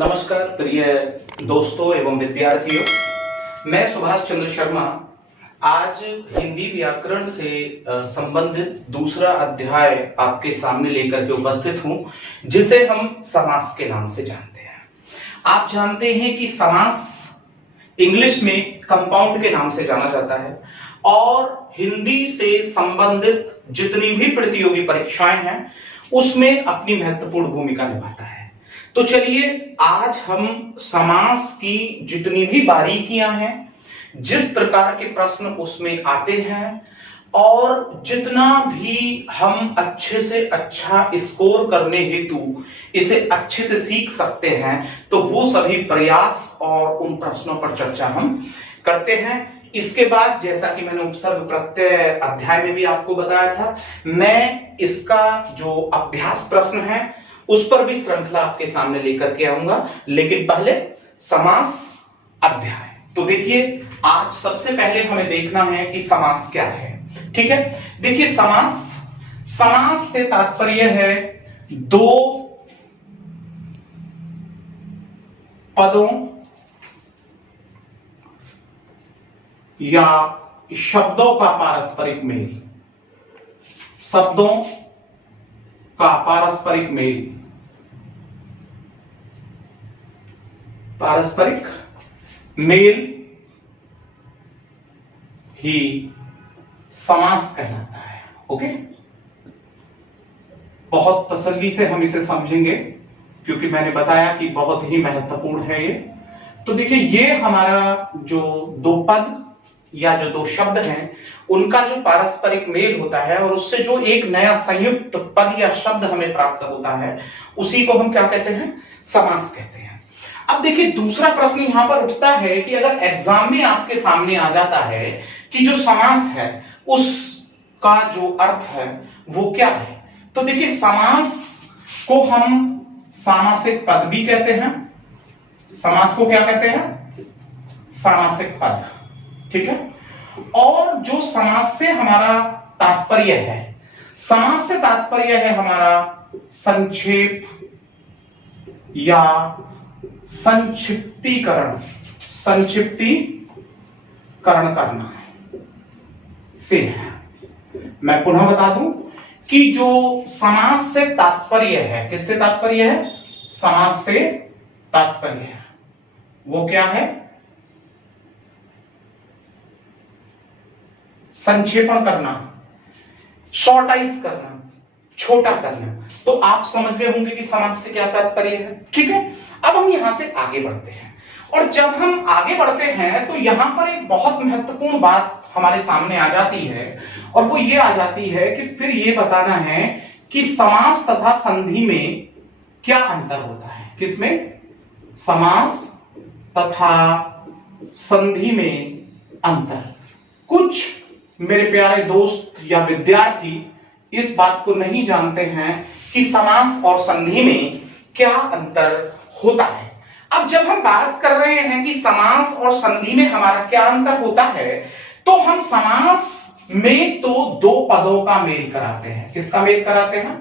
नमस्कार प्रिय दोस्तों एवं विद्यार्थियों, मैं सुभाष चंद्र शर्मा आज हिंदी व्याकरण से संबंधित दूसरा अध्याय आपके सामने लेकर के उपस्थित हूं, जिसे हम समास के नाम से जानते हैं। आप जानते हैं कि समास इंग्लिश में कंपाउंड के नाम से जाना जाता है और हिंदी से संबंधित जितनी भी प्रतियोगी परीक्षाएं हैं उसमें अपनी महत्वपूर्ण भूमिका निभाता है। तो चलिए आज हम समास की जितनी भी बारीकियां हैं, जिस प्रकार के प्रश्न उसमें आते हैं और जितना भी हम अच्छे से अच्छा स्कोर करने हेतु इसे अच्छे से सीख सकते हैं, तो वो सभी प्रयास और उन प्रश्नों पर चर्चा हम करते हैं। इसके बाद जैसा कि मैंने उपसर्ग प्रत्यय अध्याय में भी आपको बताया था, मैं इसका जो अभ्यास प्रश्न है उस पर भी श्रृंखला आपके सामने लेकर के आऊंगा, लेकिन पहले समास अध्याय। तो देखिए, आज सबसे पहले हमें देखना है कि समास क्या है। ठीक है, देखिए समास से तात्पर्य है दो पदों या शब्दों का पारस्परिक मेल, शब्दों का पारस्परिक मेल, पारस्परिक मेल ही समास कहलाता है। ओके, बहुत तसल्ली से हम इसे समझेंगे क्योंकि मैंने बताया कि बहुत ही महत्वपूर्ण है ये। तो देखिए, ये हमारा जो दो पद या जो दो शब्द हैं उनका जो पारस्परिक मेल होता है और उससे जो एक नया संयुक्त पद या शब्द हमें प्राप्त होता है, उसी को हम क्या कहते हैं? समास कहते हैं। अब देखिए, दूसरा प्रश्न यहां पर उठता है कि अगर एग्जाम में आपके सामने आ जाता है कि जो समास है उसका जो अर्थ है वो क्या है, तो देखिए समास को हम सामासिक पद भी कहते हैं। समास को क्या कहते हैं? सामासिक पद। ठीक है, और जो समास से हमारा तात्पर्य है, समास से तात्पर्य है हमारा संक्षेप या संक्षिप्तीकरण, संक्षिप्तीकरण करना से है। मैं पुनः बता दूं कि जो समास से तात्पर्य है, किससे तात्पर्य है? समास से तात्पर्य है वो क्या है? संक्षेपण करना, शॉर्टाइज करना, छोटा करना। तो आप समझ गए होंगे कि समास से क्या तात्पर्य है। ठीक है, अब हम यहां से आगे बढ़ते हैं और जब हम आगे बढ़ते हैं तो यहां पर एक बहुत महत्वपूर्ण बात हमारे सामने आ जाती है और वो ये आ जाती है कि फिर ये बताना है कि समास तथा संधि में क्या अंतर होता है। किसमें? समास तथा संधि में अंतर। कुछ मेरे प्यारे दोस्त या विद्यार्थी इस बात को नहीं जानते हैं कि समास और संधि में क्या अंतर होता है। अब जब हम बात कर रहे हैं कि समास और संधि में हमारा क्या अंतर होता है, तो हम समास में तो दो पदों का मेल कराते हैं। किसका मेल कराते हैं?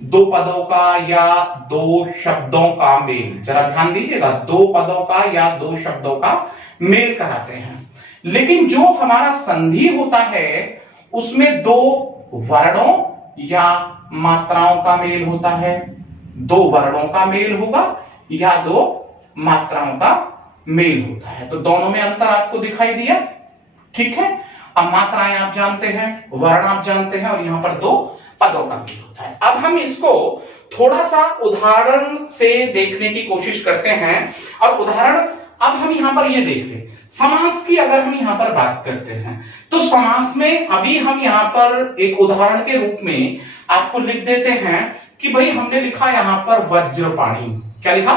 दो पदों का या दो शब्दों का मेल। जरा ध्यान दीजिएगा, दो पदों का या दो शब्दों का मेल कराते हैं। लेकिन जो हमारा संधि होता है उसमें दो वर्णों या मात्राओं का मेल होता है। दो वर्णों का मेल होगा या दो मात्राओं का मेल होता है। तो दोनों में अंतर आपको दिखाई दिया। ठीक है, अब मात्राएं आप जानते हैं, वर्ण आप जानते हैं और यहां पर दो पदों का मेल होता है। अब हम इसको थोड़ा सा उदाहरण से देखने की कोशिश करते हैं और उदाहरण अब हम यहां पर ये देख लें। समास की अगर हम यहां पर बात करते हैं तो समास में अभी हम यहां पर एक उदाहरण के रूप में आपको लिख देते हैं कि भाई हमने लिखा यहां पर वज्रपाणी। क्या लिखा?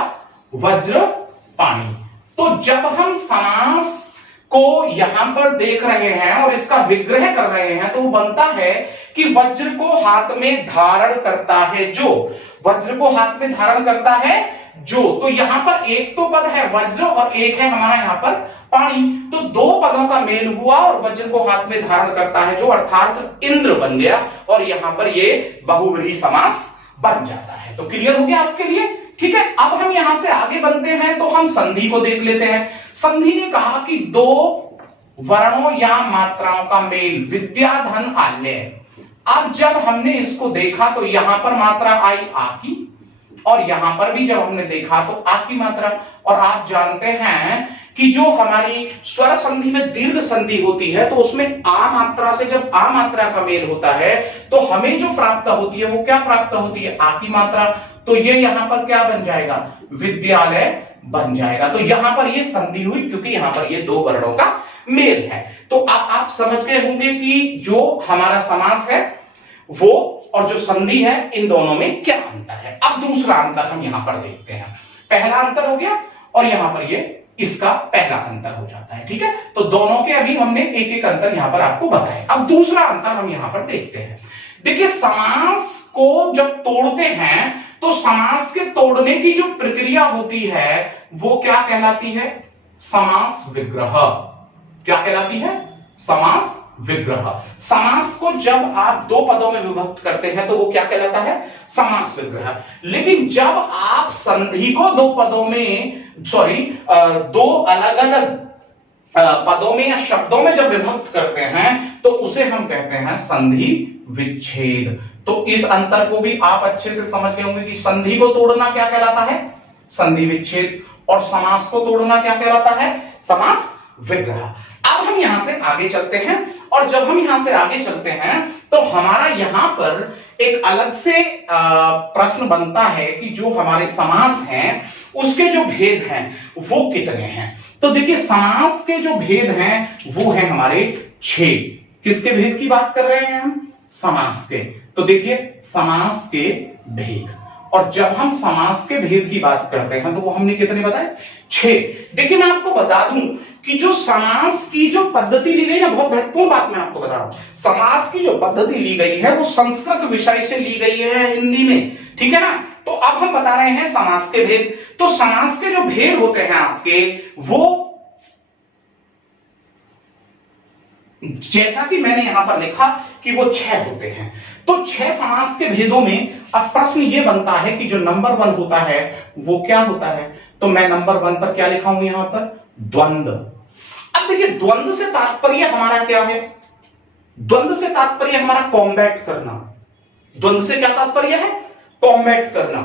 वज्रपाणी। तो जब हम समास को यहां पर देख रहे हैं और इसका विग्रह कर रहे हैं तो वो बनता है कि वज्र को हाथ में धारण करता है जो, वज्र को हाथ में धारण करता है जो। तो यहां पर एक तो पद है वज्र और एक है हमारा यहां पर पानी। तो दो पदों का मेल हुआ और वज्र को हाथ में धारण करता है जो, अर्थात इंद्र बन गया और यहां पर ये बहुव्रीहि समास बन जाता है। तो क्लियर हो गया आपके लिए ठीक है, अब हम यहां से आगे बढ़ते हैं तो हम संधि को देख लेते हैं। संधि ने कहा कि दो वर्णों या मात्राओं का मेल, विद्या धन आल्य। अब जब हमने इसको देखा तो यहां पर मात्रा आई आ की, और यहां पर भी जब हमने देखा तो आ की मात्रा। और आप जानते हैं कि जो हमारी स्वर संधि में दीर्घ संधि होती है तो उसमें आ मात्रा से जब आ मात्रा का मेल होता है तो हमें जो प्राप्त होती है वो क्या प्राप्त होती है, आ की मात्रा। तो ये यहां पर क्या बन जाएगा, विद्यालय बन जाएगा। तो यहां पर ये संधि हुई क्योंकि यहां पर ये दो वर्णों का मेल है। तो अब आप समझ गए होंगे कि जो हमारा समास है वो और जो संधि है इन दोनों में क्या अंतर है। अब दूसरा अंतर हम यहां पर देखते हैं। पहला अंतर हो गया और यहां पर ये इसका पहला अंतर हो जाता है, ठीक है। तो दोनों के अभी हमने एक एक अंतर यहां पर आपको बताया। अब दूसरा अंतर हम यहां पर देखते हैं। देखिए, समास को जब तोड़ते हैं तो समास के तोड़ने की जो प्रक्रिया होती है वो क्या कहलाती है, समास विग्रह। क्या कहलाती है, समास विग्रह। समास को जब आप दो पदों में विभक्त करते हैं तो वो क्या कहलाता है, समास विग्रह। लेकिन जब आप संधि को दो पदों में दो अलग अलग पदों में या शब्दों में जब विभक्त करते हैं तो उसे हम कहते हैं संधि विच्छेद। तो इस अंतर को भी आप अच्छे से समझ गए होंगे कि संधि को तोड़ना क्या कहलाता है, संधि विच्छेद, और समास को तोड़ना क्या कहलाता है, समास विग्रह। अब हम यहां से आगे चलते हैं, और जब हम यहां से आगे चलते हैं तो हमारा यहां पर एक अलग से प्रश्न बनता है कि जो हमारे समास हैं उसके जो भेद हैं वो कितने हैं। तो देखिए, समास के जो भेद हैं वो है हमारे 6। किसके भेद की बात कर रहे हैं हम, समास के। तो देखिए, समास के भेद, और जब हम समास के भेद की बात करते हैं तो वो हमने कितने बताए, 6। देखिए, मैं आपको बता दूं कि जो समास की जो पद्धति ली गई ना, बहुत महत्वपूर्ण बात मैं आपको बता रहा हूं। समास की जो पद्धति ली गई है वो संस्कृत विषय से ली गई है हिंदी में, ठीक है ना। तो अब हम बता रहे हैं समास के भेद। तो समास के जो भेद होते हैं आपके, वो जैसा कि मैंने यहां पर लिखा कि वो 6 होते हैं। तो 6 समास के भेदों में अब प्रश्न ये बनता है कि जो नंबर 1 होता है वो क्या होता है। तो मैं नंबर 1 पर क्या लिखा हूं यहां पर, द्वंद्व। अब देखिए, द्वंद्व से तात्पर्य हमारा क्या है, द्वंद्व से तात्पर्य हमारा कॉम्बैट करना। द्वंद्व से क्या तात्पर्य है, कॉम्बैट करना।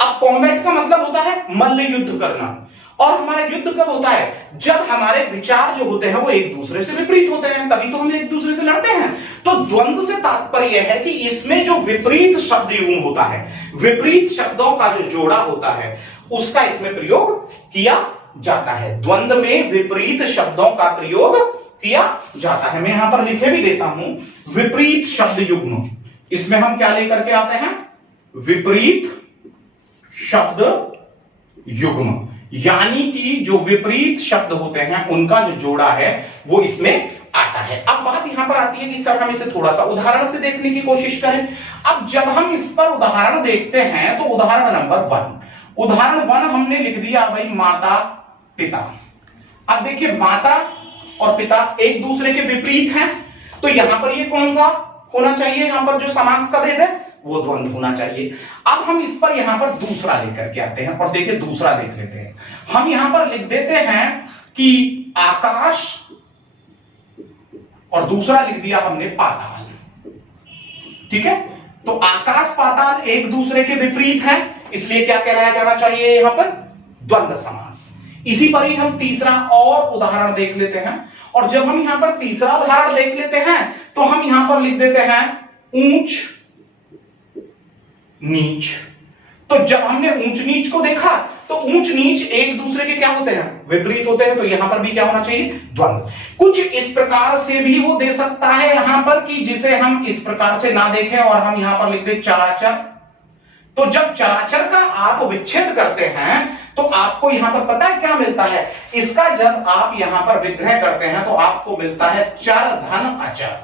अब कॉम्बैट का मतलब होता है मल्ल युद्ध करना। और हमारा युद्ध कब होता है, जब हमारे विचार जो होते हैं वो एक दूसरे से विपरीत होते हैं, तभी तो हम एक दूसरे से लड़ते हैं। तो द्वंद्व से तात्पर्य है कि इसमें जो विपरीत शब्द युग्म होता है, विपरीत शब्दों का जो जोड़ा होता है उसका इसमें प्रयोग किया जाता है। द्वंद्व में विपरीत शब्दों का प्रयोग किया जाता है। मैं यहां पर लिखे भी देता हूं, विपरीत शब्द युग्म। इसमें हम क्या लेकर के आते हैं, विपरीत शब्द युग्म, यानी कि जो विपरीत शब्द होते हैं उनका जो जोड़ा है वो इसमें आता है। अब बात यहां पर आती है कि सर हम इसे थोड़ा सा उदाहरण से देखने की कोशिश करें। अब जब हम इस पर उदाहरण देखते हैं तो उदाहरण नंबर 1, उदाहरण 1 हमने लिख दिया भाई, माता पिता। अब देखिए, माता और पिता एक दूसरे के विपरीत हैं, तो यहां पर ये कौन सा होना चाहिए, यहां पर जो समास का भेद है वो द्वंद्व होना चाहिए। अब हम इस पर यहां पर दूसरा लेकर के आते हैं, और देखिए दूसरा देख लेते हैं। हम यहां पर लिख देते हैं कि आकाश, और दूसरा लिख दिया हमने पाताल, ठीक है। तो आकाश पाताल एक दूसरे के विपरीत हैं, इसलिए क्या कहलाया जाना चाहिए यहां पर, द्वंद्व समास। इसी पर ही हम तीसरा और उदाहरण देख लेते हैं, और जब हम यहां पर तीसरा उदाहरण देख लेते हैं तो हम यहां पर लिख देते हैं ऊंच नीच। तो जब हमने ऊंच नीच को देखा तो ऊंच नीच एक दूसरे के क्या होते हैं, विपरीत होते हैं, तो यहां पर भी क्या होना चाहिए, द्वंद्व। कुछ इस प्रकार से भी वो दे सकता है यहां पर कि जिसे हम इस प्रकार से ना देखें और हम यहां पर लिख दें चराचर। तो जब चराचर का आप विच्छेद करते हैं तो आपको यहां पर पता है क्या मिलता है, इसका जब आप यहां पर विग्रह करते हैं तो आपको मिलता है चर धन अचर,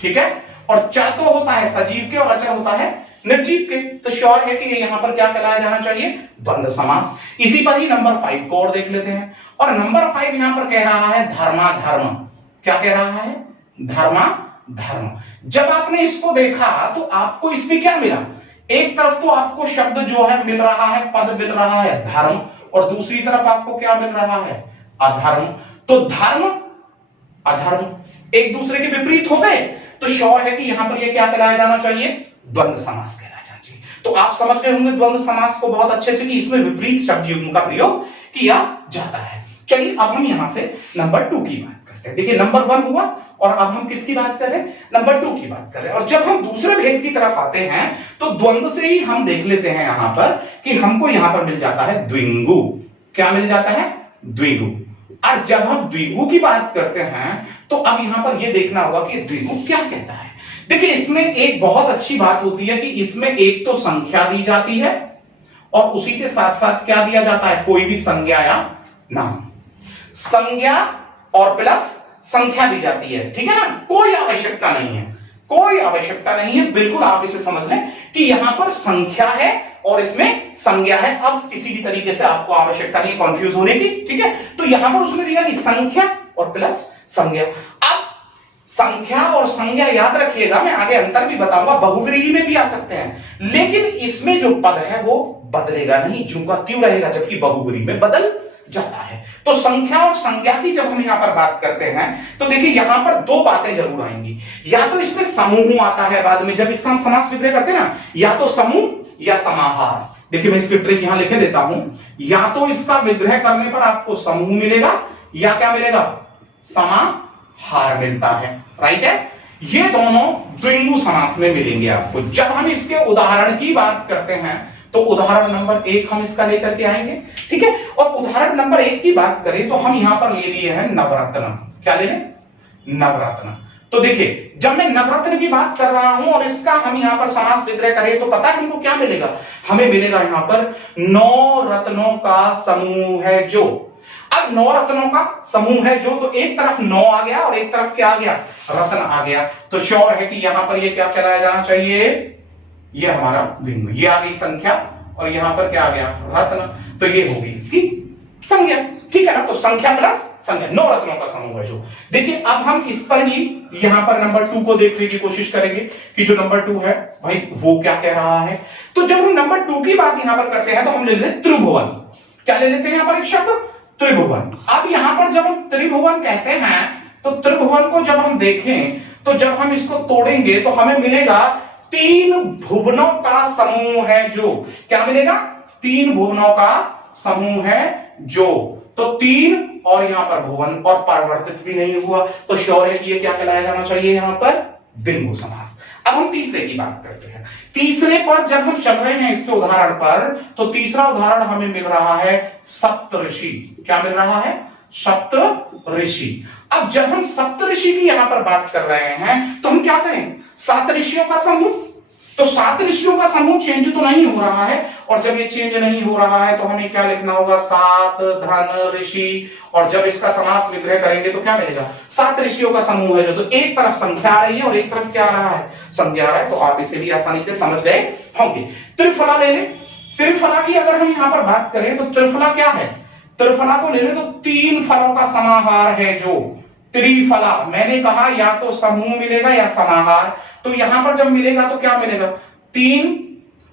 ठीक है। और चर तो होता है सजीव के और अचर होता है निर्जीव के। तो श्योर है कि यहां पर क्या कहलाया जाना चाहिए, द्वंद्व समास। इसी पर ही नंबर 5 को और देख लेते हैं, और नंबर 5 यहां पर कह रहा है धर्माधर्म। क्या कह रहा है, धर्माधर्म। जब आपने इसको देखा तो आपको इसमें क्या मिला, एक तरफ तो आपको शब्द जो है मिल रहा है, पद मिल रहा है धर्म, और दूसरी तरफ आपको क्या मिल रहा है, अधर्म। तो धर्म अधर्म एक दूसरे के विपरीत हो गए, तो श्योर है कि यहां पर ये क्या कहलाया जाना चाहिए, द्वंद्व समास कहलाया जाना चाहिए। तो आप समझ गए होंगे द्वंद्व समास को बहुत अच्छे से कि इसमें विपरीत शब्द युग्म का प्रयोग किया जाता है। चलिए अब हम यहां से नंबर 2 की बात करते हैं। देखिए नंबर 1 हुआ और अब हम किसकी बात कर रहे हैं, नंबर 2 की बात कर रहे हैं। और जब हम दूसरे भेद की तरफ आते हैं तो द्वंद्व से ही हम देख लेते हैं यहां पर कि हमको यहां पर मिल जाता है द्विगु। क्या मिल जाता है, द्विगु। और जब हम द्विगु की बात करते हैं तो अब यहां पर यह देखना होगा कि द्विगु क्या कहता है। देखिए इसमें एक बहुत अच्छी बात होती है कि इसमें एक तो संख्या दी जाती है और उसी के साथ साथ क्या दिया जाता है, कोई भी संज्ञा या नाम। संज्ञा और प्लस संख्या दी जाती है, ठीक है ना, कोई आवश्यकता नहीं है, कोई आवश्यकता नहीं है। बिल्कुल आप इसे समझ लें कि यहां पर संख्या है और इसमें संज्ञा है। अब किसी भी तरीके से आपको आवश्यकता नहीं कंफ्यूज होने की, ठीक है। तो यहां पर उसने दिया कि संख्या और प्लस संज्ञा। अब संख्या और संज्ञा याद रखिएगा, मैं आगे अंतर भी बताऊंगा, बहुव्रीहि में भी आ सकते हैं, लेकिन इसमें जो पद है वो बदलेगा नहीं, ज्यों का त्यों रहेगा, जबकि बहुव्रीहि में बदल जाता है। तो संख्या और संज्ञा की जब हम यहां पर बात करते हैं तो देखिए यहां पर दो बातें जरूर आएंगी। या तो इसमें समूह आता है बाद में, जब इसका हम समास विग्रह करते हैं ना, या तो समूह या समाहार। देखिए मैं इसकी ट्रिक यहां लिखे देता हूं, या तो इसका विग्रह करने पर आपको समूह मिलेगा या क्या मिलेगा, समाहार मिलता है, राइट है। ये दोनों द्विगु समास में मिलेंगे आपको। जब हम इसके उदाहरण की बात करते हैं तो उदाहरण नंबर 1 हम इसका लेकर के आएंगे, ठीक है। और उदाहरण नंबर 1 की बात करें तो हम यहां पर ले लिए हैं नवरत्न। क्या ले लें, नवरत्न। तो देखिए जब मैं नवरत्न की बात कर रहा हूं और इसका हम यहां पर समास विग्रह करें तो पता है हमको क्या मिलेगा, हमें मिलेगा यहां पर 9 रत्नों का समूह है जो। अब 9 रत्नों का समूह है जो, तो एक तरफ 9 आ गया और एक तरफ क्या आ गया, रत्न आ गया। तो श्योर है कि यहां पर ये क्या चलाया जाना चाहिए, ये हमारा द्विगु। ये आ गई संख्या और यहां पर क्या आ गया, रत्न। तो ये होगी इसकी संज्ञा, ठीक है ना। तो संख्या प्लस संज्ञा, 9 रत्नों का समूह है जो। देखिए अब हम इस पर ही यहां पर नंबर 2 को देखने की कोशिश करेंगे कि जो नंबर 2 है भाई वो क्या कह रहा है। तो जब हम नंबर 2 की बात यहां पर करते हैं तो हम ले लेते हैं त्रिभुवन। क्या ले लेते हैं यहां पर एक शब्द, त्रिभुवन। अब यहां पर जब हम त्रिभुवन कहते हैं तो त्रिभुवन को जब हम देखें तो जब हम इसको तोड़ेंगे तो हमें मिलेगा 3 भुवनों का समूह है जो। क्या मिलेगा, 3 भुवनों का समूह है जो। तो 3 और यहां पर भुवन और परिवर्तित भी नहीं हुआ, तो श्योर है कि ये क्या कहलाया जाना चाहिए यहां पर, द्विगु समास। अब हम तीसरे की बात करते हैं। तीसरे पर जब हम चल रहे हैं इसके उदाहरण पर, तो तीसरा उदाहरण हमें मिल रहा है सप्तऋषि। क्या मिल रहा है, सप्तऋषि। अब जब हम सप्तऋषि की यहां पर बात कर रहे हैं तो हम क्या करें, 7 ऋषियों का समूह। तो 7 ऋषियों का समूह चेंज तो नहीं हो रहा है, और जब ये चेंज नहीं हो रहा है तो हमें क्या लिखना होगा, 7 धन ऋषि। और जब इसका समास विग्रह करेंगे तो क्या मिलेगा, 7 ऋषियों का समूह है जो। तो एक तरफ संख्या आ रही है और एक तरफ क्या आ रहा है, संज्ञा आ रहा है। तो आप इसे भी आसानी से समझ गए होंगे। त्रिफला ले लें। त्रिफला की अगर हम यहां पर बात करें तो त्रिफला क्या है, त्रिफला को ले लें तो 3 फलों का समाहार है जो। त्रिफला मैंने कहा या तो समूह मिलेगा या समाहार। तो यहां पर जब मिलेगा तो क्या मिलेगा, 3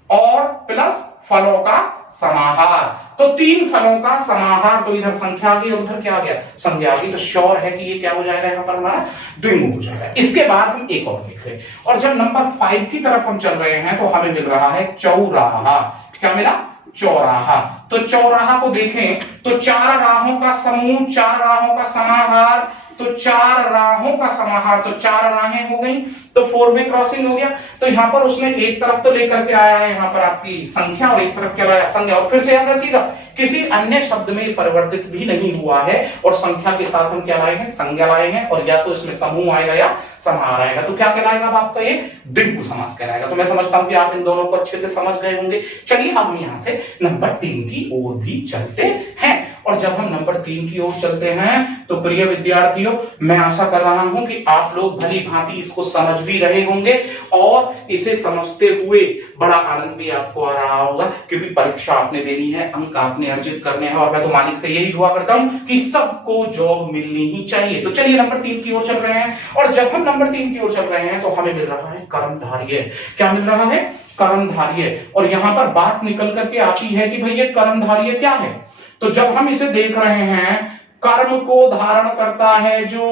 और प्लस फलों का समाहार। तो 3 फलों का समाहार, तो इधर संख्या आ गई और उधर क्या आ गया, संज्ञा आ गई। तो श्योर है कि ये क्या हो जाएगा यहां पर हमारा, द्विगु हो जाएगा। इसके बाद हम एक और देख रहे हैं, और जब नंबर 5 की तरफ हम चल रहे हैं तो हमें मिल रहा है चौराहा। क्या मिला, चौराहा। तो चौराहा को देखें तो 4 राहों का समूह, 4 राहों का समाहार। तो 4 राहों का समाहार, तो 4 राहें हो गई, तो 4 वे क्रॉसिंग हो गया। तो यहां पर उसने एक तरफ तो लेकर के आया है यहां पर आपकी संख्या और एक तरफ क्या लाया, संज्ञा। और फिर से याद रखिएगा किसी अन्य शब्द में परिवर्तित भी नहीं हुआ है, और संख्या के साथ हम क्या लाए हैं, संज्ञा लाए हैं। और या तो इसमें समूह आएगा या समाहार आएगा। तो क्या कहलाएगा आपका, ये द्विगु समास कहलाएगा। तो मैं समझता हूं कि आप इन दोनों को अच्छे से समझ गए होंगे। चलिए अब हम यहां से नंबर 3 की ओर भी चलते हैं। और जब हम नंबर 3 की ओर चलते हैं तो प्रिय विद्यार्थियों, मैं आशा कर रहा हूं कि आप लोग भली भांति इसको समझ भी रहे होंगे और इसे समझते हुए बड़ा आनंद भी आपको आ रहा होगा, क्योंकि परीक्षा आपने देनी है, अंक आपने अर्जित करने हैं। और मैं तो मालिक से यही दुआ करता हूं कि सबको जॉब मिलनी ही चाहिए। तो चलिए नंबर 3 की ओर चल रहे हैं। और जब हम नंबर 3 की ओर चल रहे हैं तो हमें मिल रहा है कर्म कर्मधारय। क्या मिल रहा है? कर्मधारय। और यहां पर बात निकल करके आती है कि भाई ये कर्मधारय क्या है? तो जब हम इसे देख रहे हैं, कर्म को धारण करता है जो,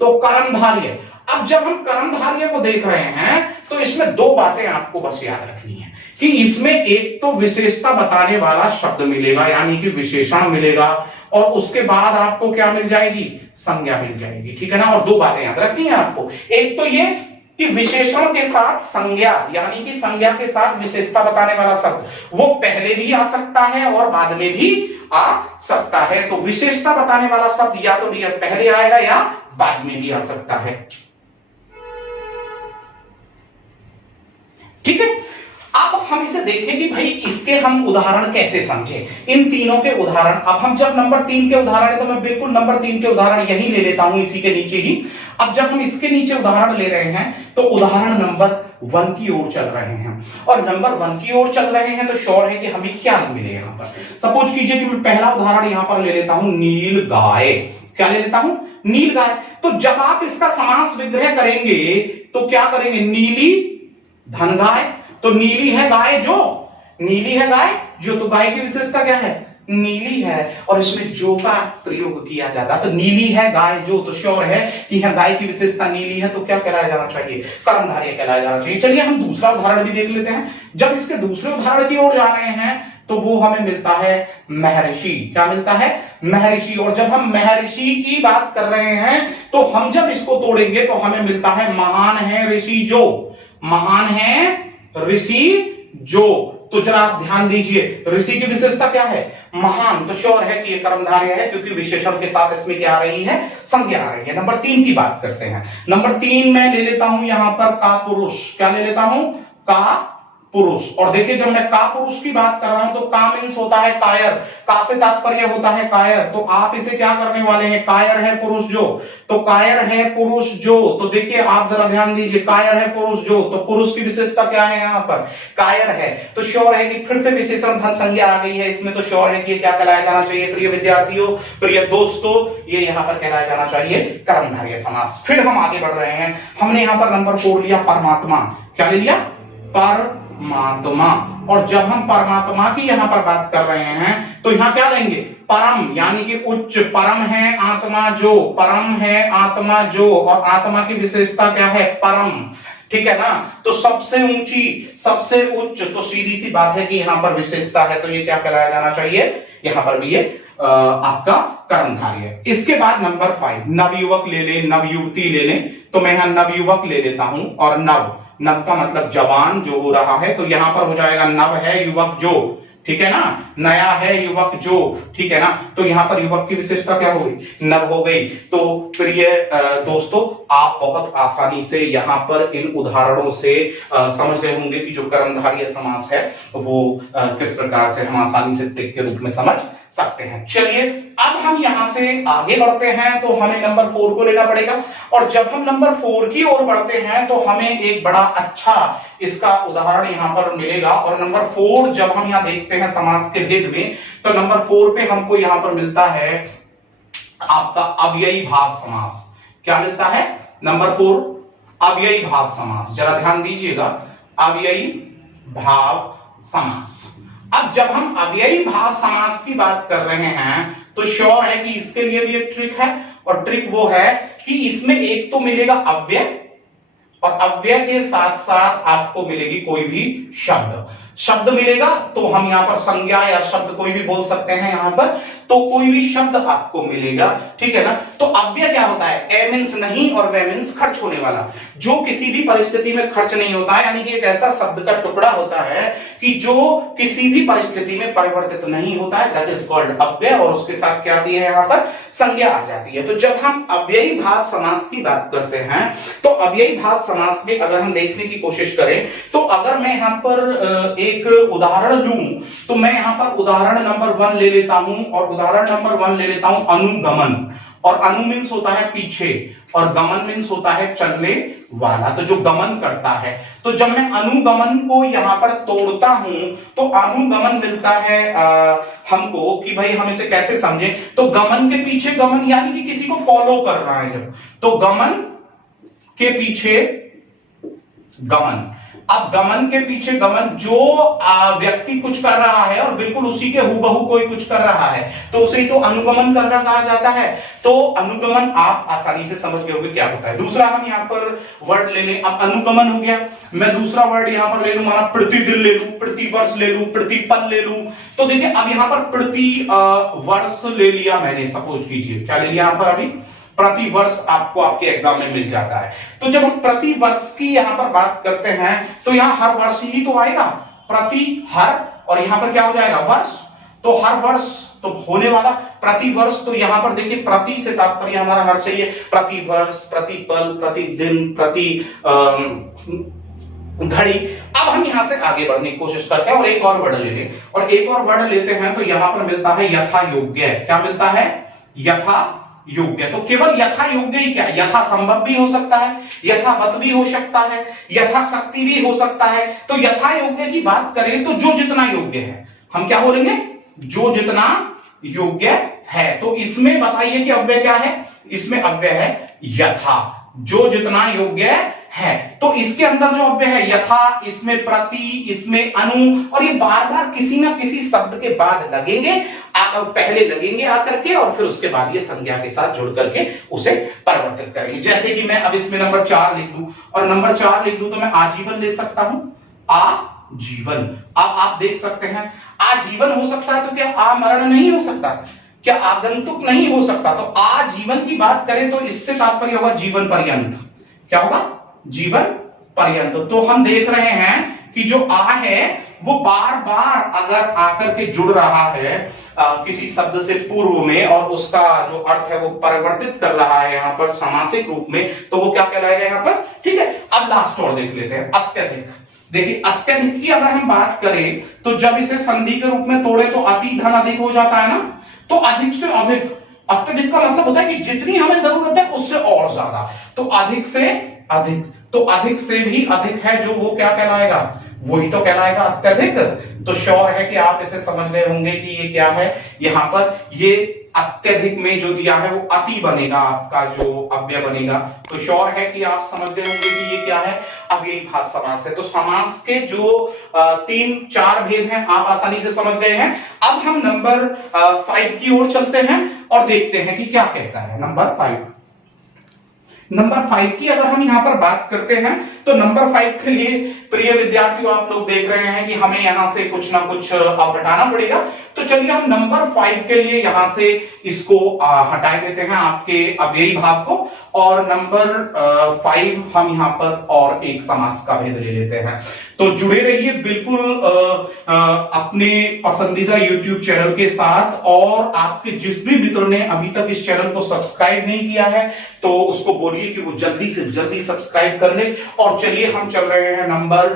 तो कर्मधारय। अब जब हम कर्मधारय को देख रहे हैं तो इसमें दो बातें आपको बस याद रखनी है कि इसमें एक तो विशेषता बताने वाला शब्द मिलेगा, यानी कि विशेषण मिलेगा, और उसके बाद आपको क्या मिल जाएगी? संज्ञा मिल जाएगी। ठीक है ना? और दो बातें याद रखनी है आपको। एक तो ये कि विशेषण के साथ संज्ञा, यानी कि संज्ञा के साथ विशेषता बताने वाला शब्द, वो पहले भी आ सकता है और बाद में भी आ सकता है। तो विशेषता बताने वाला शब्द या तो पहले आएगा या बाद में भी आ सकता है। ठीक है? अब हम इसे देखें कि भाई इसके हम उदाहरण कैसे समझे, इन तीनों के उदाहरण। अब हम जब नंबर 3 के उदाहरण है तो मैं बिल्कुल नंबर 3 के उदाहरण यही ले लेता हूं, इसी के नीचे ही। अब जब हम इसके नीचे उदाहरण ले रहे हैं तो उदाहरण नंबर 1 की ओर चल रहे हैं, और नंबर 1 की ओर चल रहे हैं तो श्योर है कि हमें क्या मिले यहां पर। सपोज कीजिए कि मैं पहला उदाहरण यहां पर ले लेता हूं, नील गाय। क्या ले लेता हूं? नील गाय। तो जब आप इसका समास विग्रह करेंगे तो क्या करेंगे? नीली धन गाय। तो नीली है गाय जो, नीली है गाय जो, तो गाय की विशेषता क्या है? नीली है, और इसमें जो का प्रयोग किया जाता है। तो नीली है गाय जो, तो श्योर है कि यह गाय की विशेषता नीली है, तो क्या कहलाया जाना चाहिए? कर्मधारय कहलाया जाना चाहिए। चलिए हम दूसरा उदाहरण भी देख लेते हैं। जब इसके दूसरे उदाहरण की ओर जा रहे हैं तो वो हमें मिलता है महर्षि। क्या मिलता है? महर्षि। और जब हम महर्षि की बात कर रहे हैं तो हम जब इसको तोड़ेंगे तो हमें मिलता है महान है ऋषि जो। महान है ऋषि जो। तो जरा आप ध्यान दीजिए, ऋषि की विशेषता क्या है? महान। तो श्योर है कि ये कर्मधारय है, क्योंकि विशेषण के साथ इसमें क्या आ रही है? संज्ञा आ रही है। नंबर 3 की बात करते हैं। नंबर 3 में ले लेता हूं यहां पर का पुरुष। क्या ले लेता हूं? का पुरुष। और देखिए जब मैं का पुरुष की बात कर रहा हूं तो का मीन्स होता है कायर, का से तात्पर्य होता है कायर। तो आप इसे क्या करने वाले हैं? कायर है पुरुष जो, तो कायर है पुरुष जो। तो देखिए आप जरा ध्यान दीजिए, कायर है पुरुष जो, तो पुरुष की विशेषता क्या है यहां पर? कायर है। तो श्योर है कि फिर से विशेषण धन संज्ञा आ गई है इसमें, तो श्योर है कि क्या कहलाया जाना चाहिए? प्रिय विद्यार्थियों, प्रिय दोस्तों, ये यहां पर कहलाया जाना चाहिए कर्मधारय समास। फिर हम आगे बढ़ रहे हैं। हमने यहां पर नंबर 4 लिया, परमात्मा। क्या ले लिया? परमात्मा। और जब हम परमात्मा की यहां पर बात कर रहे हैं तो यहां क्या लेंगे? परम, यानी कि उच्च। परम है आत्मा जो, परम है आत्मा जो, और आत्मा की विशेषता क्या है? परम। ठीक है ना? तो सबसे ऊंची, सबसे उच्च, तो सीधी सी बात है कि यहां पर विशेषता है, तो ये क्या कहलाया जाना चाहिए? यहां पर भी ये आपका कर्मधारय। इसके बाद नंबर 5, नवयुवक ले ले, नवयुवती ले ले। तो मैं यहां नवयुवक ले लेता हूं, और नव, नव का मतलब जवान जो हो रहा है, तो यहां पर हो जाएगा नव है युवक जो। ठीक है ना? नया है युवक जो। ठीक है ना? तो यहां पर युवक की विशेषता क्या हो गई? नव हो गई। तो प्रिय दोस्तों, आप बहुत आसानी से यहां पर इन उदाहरणों से समझ गए होंगे कि जो कर्मधारय समास है वो किस प्रकार से हम आसानी से ट्रिक के रूप में समझ सकते हैं। चलिए अब हम यहां से आगे बढ़ते हैं तो हमें नंबर 4 को लेना पड़ेगा, और जब हम नंबर 4 की ओर बढ़ते हैं तो हमें एक बड़ा अच्छा इसका उदाहरण यहां पर मिलेगा। और नंबर 4 जब हम यहां देखते हैं समास के भेद में, तो नंबर 4 पे हमको यहां पर मिलता है आपका अव्ययी भाव समास। क्या मिलता है? नंबर 4 अव्ययी भाव समास। जरा ध्यान दीजिएगा, अव्ययी भाव समास। अब जब हम अव्ययी भाव समास की बात कर रहे हैं तो श्योर है कि इसके लिए भी एक ट्रिक है, और ट्रिक वो है कि इसमें एक तो मिलेगा अव्यय, और अव्यय के साथ साथ आपको मिलेगी कोई भी शब्द मिलेगा। तो हम यहां पर संज्ञा या शब्द कोई भी बोल सकते हैं यहां पर, तो कोई भी शब्द आपको मिलेगा। ठीक है ना? तो अव्यय क्या होता है? ए मींस नहीं और वे मींस खर्च होने वाला, जो किसी भी परिस्थिति में खर्च नहीं होता है, यानी कि एक ऐसा शब्द का टुकड़ा होता है कि जो किसी भी परिस्थिति में परिवर्तित नहीं होता है, दैट इज कॉल्ड अव्यय। और उसके साथ क्या आती है? यहां पर संज्ञा आ जाती है। तो जब हम अव्ययी भाव समास की बात करते हैं तो अव्ययी भाव समास में अगर हम देखने की कोशिश करें तो अगर मैं यहां पर एक उदाहरण लूं तो मैं यहां पर उदाहरण नंबर 1 ले लेता हूं, और उदाहरण नंबर 1 ले लेता हूं अनुगमन। और अनु मीन्स होता है पीछे, और गमन मीन्स होता है चलने वाला, तो जो गमन करता है। तो जब मैं अनुगमन को यहां पर तोड़ता हूं तो अनुगमन मिलता है हमको कि भाई हम इसे कैसे समझें। तो गमन के पीछे, गमन यानी कि किसी को फॉलो कर रहा है जब, तो गमन के पीछे गमन। अब गमन के पीछे गमन, जो व्यक्ति कुछ कर रहा है और बिल्कुल उसी के हूबहू कोई कुछ कर रहा है तो उसे ही तो अनुगमन करना कहा जाता है। तो अनुगमन आप आसानी से समझ गए होंगे क्या होता है। दूसरा हम यहाँ पर वर्ड ले लें, अब अनुगमन हो गया, मैं दूसरा वर्ड यहाँ पर ले लूं, माना प्रतिदिन ले लूं, प्रति वर्ष ले लूं, प्रतिपल ले लूं। तो देखिए अब यहाँ पर प्रति वर्ष ले लिया मैंने, सपोज कीजिए क्या ले लिया यहाँ पर, अभी प्रति वर्ष आपको आपके एग्जाम में मिल जाता है। तो जब हम प्रति वर्ष की यहां पर बात करते हैं तो यहां हर वर्ष ही तो आएगा, प्रति हर, और यहां पर क्या हो जाएगा वर्ष, तो हर वर्ष तो होने वाला, प्रति वर्ष, तो यहां पर देखिए प्रति से तात्पर्य हमारा हर चाहिए, प्रति वर्ष, प्रतिपल, प्रतिदिन, प्रति घड़ी। अब हम यहां से आगे बढ़ने की कोशिश करते हैं और एक और वर्ड लेते हैं, और एक और वर्ड लेते हैं तो यहां पर मिलता है यथा योग्य। क्या मिलता है? यथा योग्य। तो केवल यथा योग्य ही क्या, यथा संभव भी हो सकता है, यथावत भी हो सकता है, यथाशक्ति भी हो सकता है। तो यथा योग्य की बात करें तो जो जितना योग्य है, हम क्या बोलेंगे, जो जितना योग्य है। तो इसमें बताइए कि अव्यय क्या है, इसमें अव्यय है यथा, जो जितना योग्य है। तो इसके अंदर जो अव्यय है यथा, इसमें प्रति, इसमें अनु, और ये बार बार किसी ना किसी शब्द के बाद लगेंगे, पहले लगेंगे आकर के, और फिर उसके बाद ये संज्ञा के साथ जुड़ करके उसे परिवर्तित करेंगे। जैसे कि मैं अब इसमें नंबर 4 लिख दूं, और नंबर 4 लिख दूं तो मैं आजीवन ले सकता हूं, आजीवन। अब आप देख सकते हैं आजीवन हो सकता है तो क्या आमरण नहीं हो सकता, क्या आगंतुक नहीं हो सकता। तो आजीवन की बात करें तो इससे तात्पर्य होगा जीवन पर्यंत। क्या होगा? जीवन पर्यंत। तो हम देख रहे हैं कि जो आ है वो बार बार अगर आकर के जुड़ रहा है किसी शब्द से पूर्व में, और उसका जो अर्थ है वो परिवर्तित कर रहा है यहाँ पर समासिक रूप में, तो वो क्या कहलाएगा यहाँ पर, ठीक है। अब लास्ट और देख लेते हैं, अत्यधिक। देखिए अत्यधिक की अगर हम बात करें तो जब इसे संधि के रूप में तोड़े तो अति धन अधिक हो जाता है ना, तो अधिक से अधिक, अत्यधिक का मतलब होता है कि जितनी हमें जरूरत है उससे और ज्यादा, तो अधिक से अधिक, तो अधिक से भी अधिक है जो, वो क्या कहलाएगा, वही तो कहलाएगा अत्यधिक। तो श्योर है कि आप इसे समझ गए होंगे कि ये क्या है, यहां पर ये अत्यधिक में जो दिया है वो अति बनेगा, आपका जो अव्यय बनेगा। तो श्योर है कि आप समझ गए होंगे कि ये क्या है, अब यही भाव समास है। तो समास के जो 3-4 भेद हैं आप आसानी से समझ गए हैं। अब हम नंबर 5 की ओर चलते हैं और देखते हैं कि क्या कहता है नंबर 5। नंबर 5 की अगर हम यहां पर बात करते हैं तो नंबर 5 के लिए प्रिय विद्यार्थियों आप लोग देख रहे हैं कि हमें यहां से कुछ ना कुछ हटाना पड़ेगा। तो चलिए हम नंबर 5 के लिए यहां से इसको हटा देते हैं, आपके अव्ययी भाव को, और नंबर 5 हम यहां पर और एक समास का भेद ले लेते हैं। तो जुड़े रहिए बिल्कुल अपने पसंदीदा YouTube चैनल के साथ, और आपके जिस भी मित्र ने अभी तक इस चैनल को सब्सक्राइब नहीं किया है तो उसको बोलिए कि वो जल्दी से जल्दी सब्सक्राइब कर ले। और चलिए हम चल रहे हैं नंबर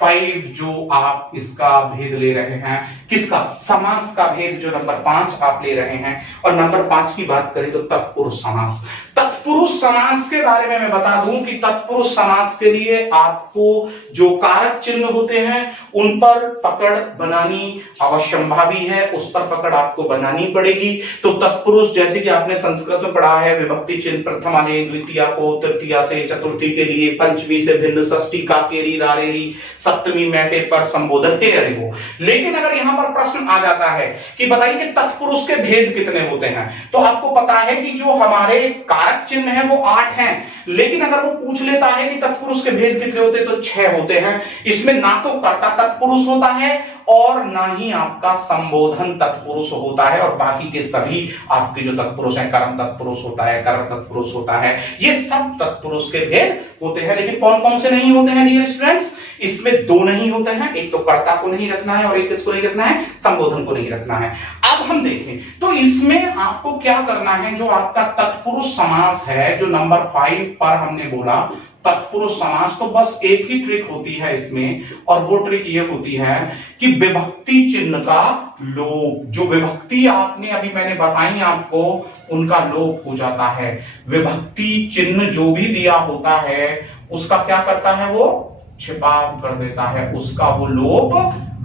5, जो आप इसका भेद ले रहे हैं, किसका, समास का भेद, जो नंबर 5 आप ले रहे हैं। और नंबर 5 की बात करें तो तत्पुरुष समास। तत्पुरुष समास के बारे में मैं बता दूं कि तत्पुरुष समास के लिए आपको जो कारक चिन्ह होते हैं उन पर पकड़ बनानी अवश्यंभावी है, उस पर पकड़ आपको बनानी पड़ेगी। तो तत्पुरुष, जैसे कि आपने संस्कृत में पढ़ा है, विभक्ति चिन्ह प्रथमा ने द्वितीया को, तृतीया से चतुर्थी के लिए, पंचमी से भिन्न, षष्ठी काकेरी रारेरी, सप्तमी मैटे पर संबोधन के अरे हो। लेकिन अगर यहां पर प्रश्न आ जाता है कि बताइए कि तत्पुरुष के भेद कितने होते हैं, तो आपको पता है कि जो हमारे कारक चिन्ह है वो 8 हैं, लेकिन अगर वो पूछ लेता है कि तत्पुरुष के भेद कितने होते हैं तो 6 होते हैं। इसमें ना तो कर्ता तत्पुरुष होता है और ना ही आपका संबोधन तत्पुरुष होता है, और बाकी के सभी आपके जो तत्पुरुष हैं, कर्म तत्पुरुष होता है, कर्म तत्पुरुष होता है, ये सब तत्पुरुष के भेद होते हैं। लेकिन कौन कौन से नहीं होते हैं डियर स्टूडेंट्स, इसमें 2 नहीं होते हैं, एक तो कर्ता को नहीं रखना है और एक किसको नहीं रखना है, संबोधन को नहीं रखना है। अब हम देखें तो इसमें आपको क्या करना है, जो आपका तत्पुरुष समास है, जो नंबर 5 पर हमने बोला तत्पुरुष समास, तो बस एक ही ट्रिक होती है इसमें, और वो ट्रिक ये होती है कि विभक्ति चिन्ह का लोप, जो विभक्ति आपने अभी मैंने बताई आपको उनका लोप हो जाता है। विभक्ति चिन्ह जो भी दिया होता है उसका क्या करता है, वो छिपाव कर देता है, उसका वो लोप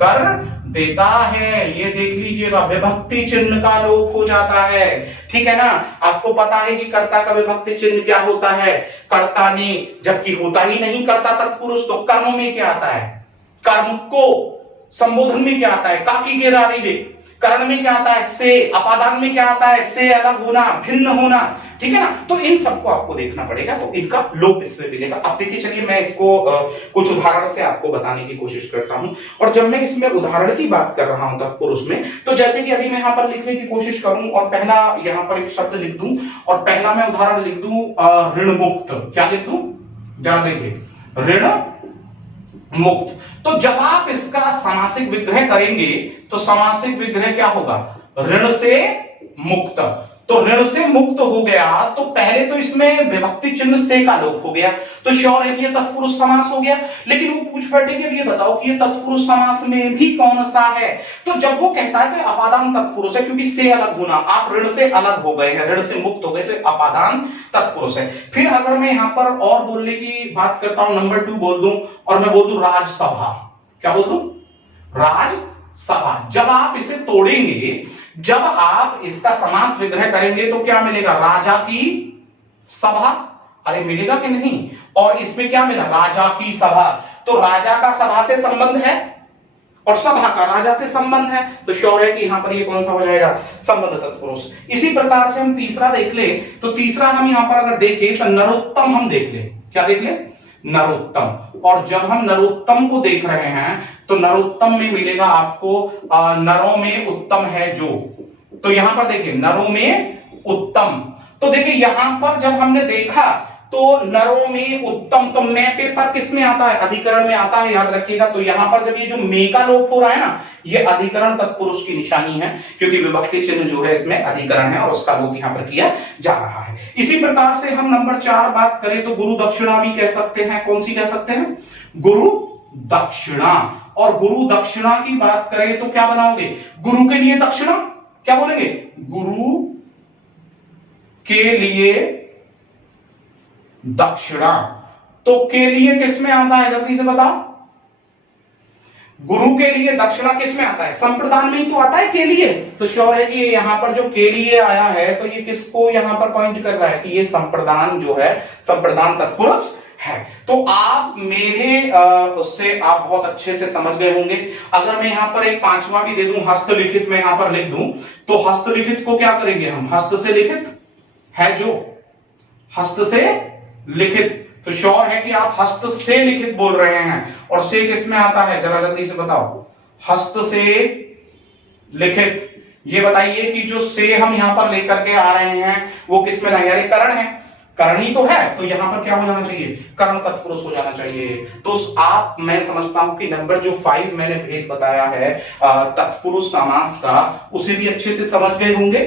कर देता है। ये देख लीजिएगा, विभक्ति चिन्ह का लोप हो जाता है। ठीक है ना। आपको पता है कि कर्ता का विभक्ति चिन्ह क्या होता है, कर्ता ने, जबकि होता ही नहीं कर्ता तत्पुरुष, तो कर्म में क्या आता है, कर्म को संबोधन में क्या आता है, काकी गेरारी दे। करण में क्या आता है, से। अपादान में क्या आता है, से अलग होना, भिन्न होना। ठीक है ना। तो इन सबको आपको देखना पड़ेगा, तो इनका लोप इसमें मिलेगा। अब देखिए, चलिए मैं इसको कुछ उदाहरण से आपको बताने की कोशिश करता हूं। और जब मैं इसमें उदाहरण की बात कर रहा हूं तत्पुरुष में, तो जैसे कि अभी मैं यहां पर लिखने की कोशिश करूं और पहला यहां पर एक शब्द लिख दूं और पहला मैं उदाहरण लिख दूं ऋण मुक्त। क्या लिख दूं, जरा देखिए, ऋण मुक्त। तो जब आप इसका समासिक विग्रह करेंगे तो समासिक विग्रह क्या होगा, ऋण से मुक्त। तो ऋण से मुक्त हो गया, तो पहले तो इसमें विभक्ति चिन्ह से का लोप हो गया, तो श्योर है कि ये तत्पुरुष समास हो गया। लेकिन वो पूछ बैठे कि ये बताओ कि ये तत्पुरुष समास में भी कौन सा है। तो जब वो कहता है तो अपादान तत्पुरुष है, क्योंकि से अलग होना, आप ऋण से अलग हो गए हैं, ऋण से मुक्त हो गए, तो अपादान तत्पुरुष है। फिर अगर मैं यहां पर और बोलने की बात करता हूं, नंबर 2 बोल दूं और मैं बोल दूं राजसभा। क्या बोल दूं, राजसभा। जब आप इसे तोड़ेंगे, जब आप इसका समास विग्रह करेंगे तो क्या मिलेगा, राजा की सभा। अरे मिलेगा कि नहीं। और इसमें क्या मिला, राजा की सभा। तो राजा का सभा से संबंध है और सभा का राजा से संबंध है, तो श्योर है कि यहां पर ये कौन सा हो जाएगा, संबंध तत्पुरुष। इसी प्रकार से हम तीसरा देख ले, तो तीसरा हम यहां पर अगर देखें तो नरोत्तम हम देख ले। क्या देख ले, नरोत्तम। और जब हम नरोत्तम को देख रहे हैं तो नरोत्तम में मिलेगा आपको नरों में उत्तम है जो। तो यहां पर देखिए, नरों में उत्तम। तो देखिए यहां पर जब हमने देखा तो नरों में उत्तम, तो मैं पेपर किस में आता है, अधिकरण में आता है, याद रखिएगा। तो यहां पर जब ये जो मे का लोप हो रहा है ना, ये अधिकरण तत्पुरुष की निशानी है, क्योंकि विभक्ति चिन्ह जो है इसमें अधिकरण है और उसका लोप यहां पर किया जा रहा है। इसी प्रकार से हम नंबर 4 बात करें तो गुरु दक्षिणा भी कह सकते हैं। कौन सी कह सकते हैं, गुरु दक्षिणा। और गुरु दक्षिणा की बात करें तो क्या बनाओगे, गुरु के लिए दक्षिणा, क्या बोलेंगे, गुरु के लिए दक्षिणा। तो के लिए किस में आता है, जल्दी से बताओ, गुरु के लिए दक्षिणा किस में आता है, संप्रदान में ही तो आता है के लिए। तो श्योर है कि यहां पर जो के लिए आया है तो ये किसको यहां पर पॉइंट कर रहा है कि ये संप्रदान जो है, संप्रदान तत्पुरुष है। तो आप मेरे उससे आप बहुत अच्छे से समझ गए होंगे। अगर मैं यहां पर एक पांचवा भी दे दूं, हस्तलिखित में यहां पर लिख दूं, तो हस्तलिखित को क्या करेंगे हम, हस्त से लिखित है जो, हस्त से लिखित। तो श्योर है कि आप हस्त से लिखित बोल रहे हैं। और से किस में आता है, जरा जल्दी से बताओ, हस्त से लिखित। ये बताइए कि जो से हम यहां पर लेकर के आ रहे हैं वो किस में लाएंगे, करण है, करणी तो है, तो यहां पर क्या हो जाना चाहिए, कर्ण तत्पुरुष हो जाना चाहिए। तो आप, मैं समझता हूं कि नंबर जो 5 मैंने भेद बताया है तत्पुरुष समास का, उसे भी अच्छे से समझ गए होंगे।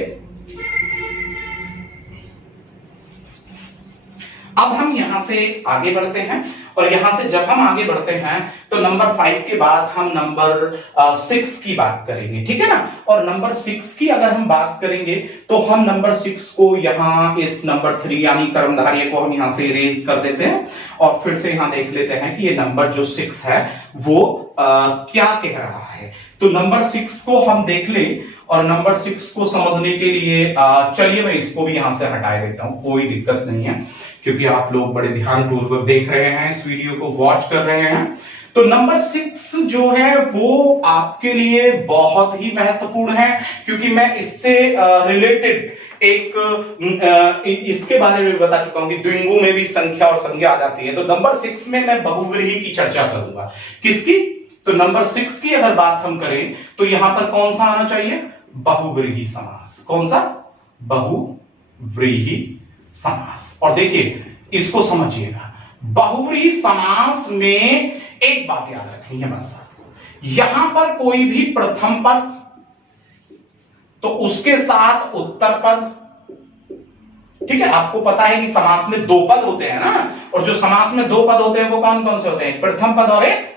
अब हम यहां से आगे बढ़ते हैं, और यहां से जब हम आगे बढ़ते हैं तो नंबर 5 के बाद हम नंबर 6 की बात करेंगे, ठीक है ना। और नंबर 6 की अगर हम बात करेंगे तो हम नंबर 6 को यहां इस नंबर 3 यानी कर्मधारय को हम यहां से इरेज कर देते हैं और फिर से यहां देख लेते हैं कि ये नंबर जो 6 है वो क्या कह रहा है। तो नंबर 6 को हम देख ले, और नंबर 6 को समझने के लिए चलिए मैं इसको भी यहां से हटा देता हूं, कोई दिक्कत नहीं है, क्योंकि आप लोग बड़े ध्यानपूर्वक देख रहे हैं, इस वीडियो को वॉच कर रहे हैं। तो नंबर 6 जो है वो आपके लिए बहुत ही महत्वपूर्ण है, क्योंकि मैं इससे रिलेटेड एक इसके बारे में बता चुका हूं कि द्विंगु में भी संख्या और संज्ञा आ जाती है। तो नंबर 6 में मैं बहुव्रीहि की चर्चा करूंगा। किसकी, तो नंबर 6 की अगर बात हम करें तो यहां पर कौन सा आना चाहिए, बहुव्रीहि समास। कौन सा, बहुव्रीहि समास। और देखिए इसको समझिएगा, बहुव्रीहि समास में एक बात याद रखनी है बस आपको, यहां पर कोई भी प्रथम पद तो उसके साथ उत्तर पद, ठीक है। आपको पता है कि समास में 2 पद होते हैं ना, और जो समास में 2 पद होते हैं वो कौन कौन से होते हैं, प्रथम पद और एक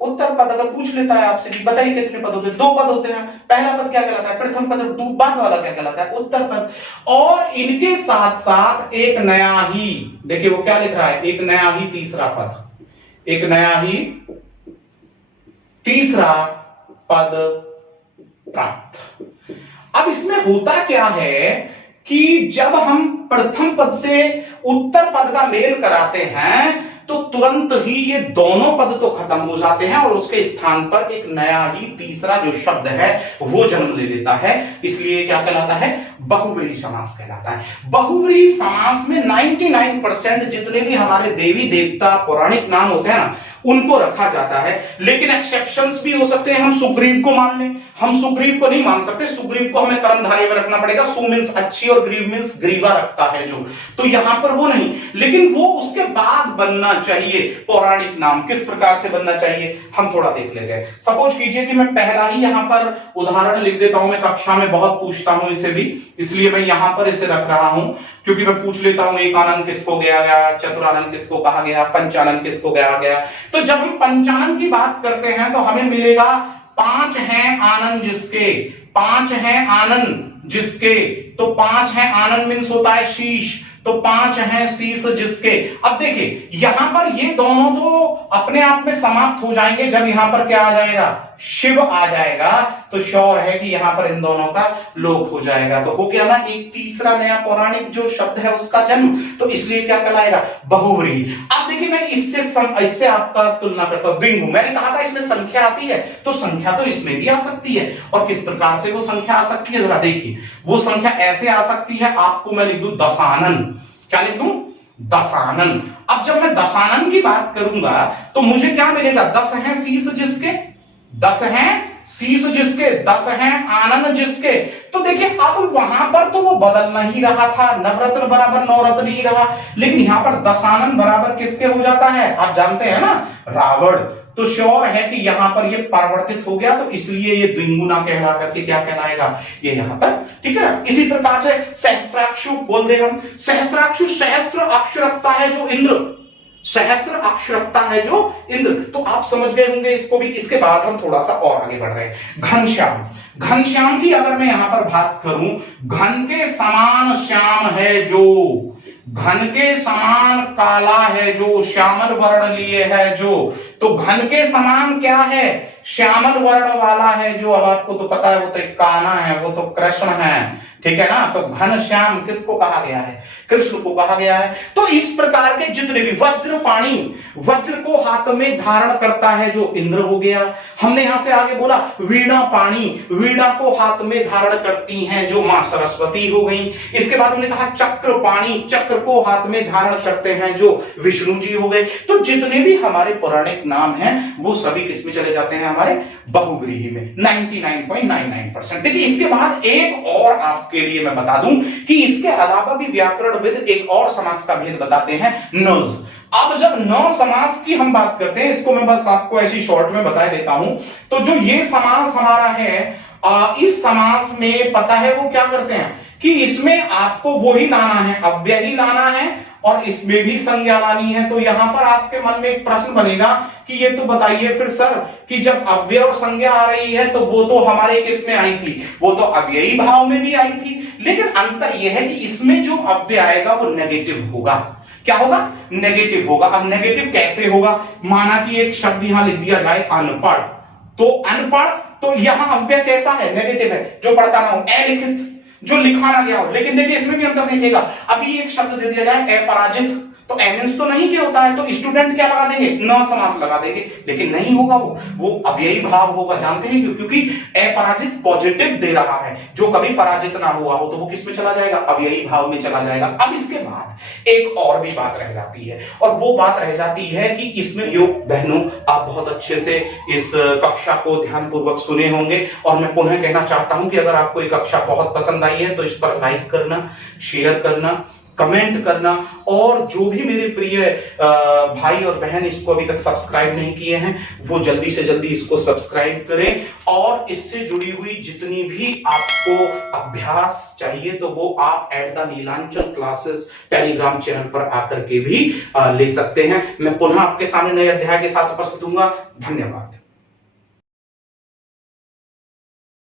उत्तर पद। अगर पूछ लेता है आपसे कि बताइए कितने पद होते हैं, 2 पद होते हैं। पहला पद क्या कहलाता है, प्रथम पद, बाद वाला क्या कहलाता है, उत्तर पद। और इनके साथ साथ एक नया ही, देखिए वो क्या लिख रहा है, एक नया ही तीसरा पद, एक नया ही तीसरा पद प्राप्त। अब इसमें होता क्या है कि जब हम प्रथम पद से उत्तर पद का मेल कराते हैं तो तुरंत ही ये दोनों पद तो खत्म हो जाते हैं और उसके स्थान पर एक नया ही तीसरा जो शब्द है वो जन्म ले लेता है। इसलिए क्या कहलाता है? बहुव्रीहि समास कहलाता है। बहुव्रीहि समास में 99% जितने भी हमारे देवी देवता पौराणिक नाम होते हैं ना उनको रखा जाता है, लेकिन एक्सेप्शंस भी हो सकते हैं। हम सुग्रीव को मान लें, हम सुग्रीव को नहीं मान सकते। सुग्रीव को हमें कर्मधारय में रखना पड़ेगा। सु मींस अच्छी और ग्रीव मींस ग्रीवा रखता है जो, तो यहां पर वो नहीं, लेकिन वो उसके बाद बनना चाहिए। पौराणिक नाम किस प्रकार से बनना चाहिए हम थोड़ा देख लेते हैं। सपोज कीजिए कि मैं पहला ही यहां पर उदाहरण लिख देता हूं। मैं कक्षा में बहुत पूछता हूं इसे भी, इसलिए मैं यहां पर इसे रख रहा हूं क्योंकि मैं पूछ लेता हूं एक आनंद किसको गया, चतुरानंद किसको कहा गया, पंचानंद किसको गया। तो जब हम पंचानन की बात करते हैं तो हमें मिलेगा 5 हैं आनंद जिसके, 5 हैं आनंद जिसके, तो 5 हैं आनंद मींस होता है शीश, तो 5 हैं शीश जिसके। अब देखिए यहां पर ये दोनों तो अपने आप में समाप्त हो जाएंगे जब यहां पर क्या आ जाएगा? शिव आ जाएगा, तो श्योर है कि यहां पर इन दोनों का लोप हो जाएगा। तो हो गया ना एक तीसरा नया पौराणिक जो शब्द है उसका जन्म। तो इसलिए क्या कहलाएगा? बहुव्रीहि। अब देखिए मैं इससे आपका तुलना करता हूं द्विगु। मैंने कहा था इसमें संख्या आती है, तो संख्या तो इसमें भी आ सकती है। और किस प्रकार से वो संख्या आ सकती है जरा देखिए। वो संख्या ऐसे आ सकती है, आपको मैं लिख दूं दशानन। क्या लिख दूं? दशानन। अब जब मैं दशानन की बात करूंगा तो मुझे क्या मिलेगा? 10 हैं शीश जिसके, 10 हैं शीश जिसके, 10 हैं आनंद जिसके। तो देखिए अब वहां पर तो वो बदल नहीं रहा था, नवरत्न बराबर नवरत्न ही रहा, लेकिन यहां पर दशानन बराबर किसके हो जाता है? आप जानते हैं ना, रावण। तो श्योर है कि यहां पर ये परिवर्तित हो गया, तो इसलिए ये द्विगुना कहला करके क्या कहलाएगा? ये यहां पर, ठीक है ना। इसी प्रकार से सहस्राक्षु बोल दे हम, सहस्राक्षु सहस्र अक्षर रखता है जो इंद्र, सहस्र अक्षर रखता है जो इंद्र। तो आप समझ गए होंगे इसको भी। इसके बाद हम थोड़ा सा और आगे बढ़ रहे हैं। घनश्याम, घनश्याम की अगर मैं यहां पर बात करूं, घन के समान श्याम है जो, घन के समान काला है जो, श्यामल वर्ण लिए है जो। तो घन के समान क्या है? श्यामल वर्ण वाला है जो। अब आपको तो पता है वो तो एक कान्हा है, वो तो कृष्ण है, ठीक है ना। तो घन श्याम किसको कहा गया है? कृष्ण को कहा गया है। तो इस प्रकार के जितने भी वज्रपाणी, वज्र को हाथ में धारण करता है जो इंद्र हो गया। हमने यहां से आगे बोला वीणा पाणी, वीणा को हाथ में धारण करती हैं जो मां सरस्वती हो गई। इसके बाद हमने कहा चक्र पाणी, चक्र को हाथ में धारण करते हैं जो विष्णु जी हो गए। तो जितने भी हमारे पौराणिक नाम हैं वो सभी किसमें चले जाते हैं? हमारे बहुव्रीहि में 99.99%। देखिए इसके बाद एक और आपके लिए मैं बता दूं कि इसके अलावा भी व्याकरणविद एक और समास का भेद बताते हैं, नज। अब जब न समास की हम बात करते हैं, इसको मैं बस आपको ऐसी शॉर्ट में बता देता हूं। तो जो ये समास हमारा है, इस समास में पता है वो क्या करते हैं कि इसमें आपको वही लाना है, अव्यय ही लाना है और इसमें भी संज्ञा लानी है। तो यहां पर आपके मन में एक प्रश्न बनेगा कि ये तो बताइए फिर सर कि जब अव्यय और संज्ञा आ रही है तो वो तो हमारे किस में आई थी? वो तो अव्ययी भाव में भी आई थी, लेकिन अंतर यह है कि इसमें जो अव्यय आएगा वो नेगेटिव होगा। क्या होगा? नेगेटिव होगा। अब नेगेटिव कैसे होगा? माना कि एक शब्द यहां लिख दिया जाए अनपढ़, तो अनपढ़, तो यहां अव्यय कैसा है? नेगेटिव है, जो पढ़ता ना हो, अलिखित, जो लिखा ना गया हो। लेकिन देखिए इसमें भी अंतर देखिएगा। अभी एक शब्द दे दिया जाए अपराजित, तो एमिन्स तो नहीं क्या होता है, तो स्टूडेंट क्या लगा देंगे? न समास लगा देंगे, लेकिन नहीं होगा, वो अव्ययी भाव होगा। जानते हैं क्यों? क्योंकि अपराजित पॉजिटिव दे रहा है, जो कभी पराजित ना हुआ हो तो वो किस में चला जाएगा? अव्ययी भाव में चला जाएगा। अब इसके बाद एक और भी बात रह जाती है, और वो बात रह जाती है कि इसमें योग बहनों आप बहुत अच्छे से इस कक्षा को ध्यानपूर्वक सुने होंगे, और मैं पुनः कहना चाहता हूं कि अगर आपको ये कक्षा बहुत पसंद आई है तो इस पर लाइक करना, शेयर करना, कमेंट करना, और जो भी मेरे प्रिय भाई और बहन इसको अभी तक सब्सक्राइब नहीं किए हैं वो जल्दी से जल्दी इसको सब्सक्राइब करें। और इससे जुड़ी हुई जितनी भी आपको अभ्यास चाहिए तो वो आप @नीलांचल क्लासेस टेलीग्राम चैनल पर आकर के भी ले सकते हैं। मैं पुनः आपके सामने नए अध्याय के साथ उपस्थित हूंगा। धन्यवाद।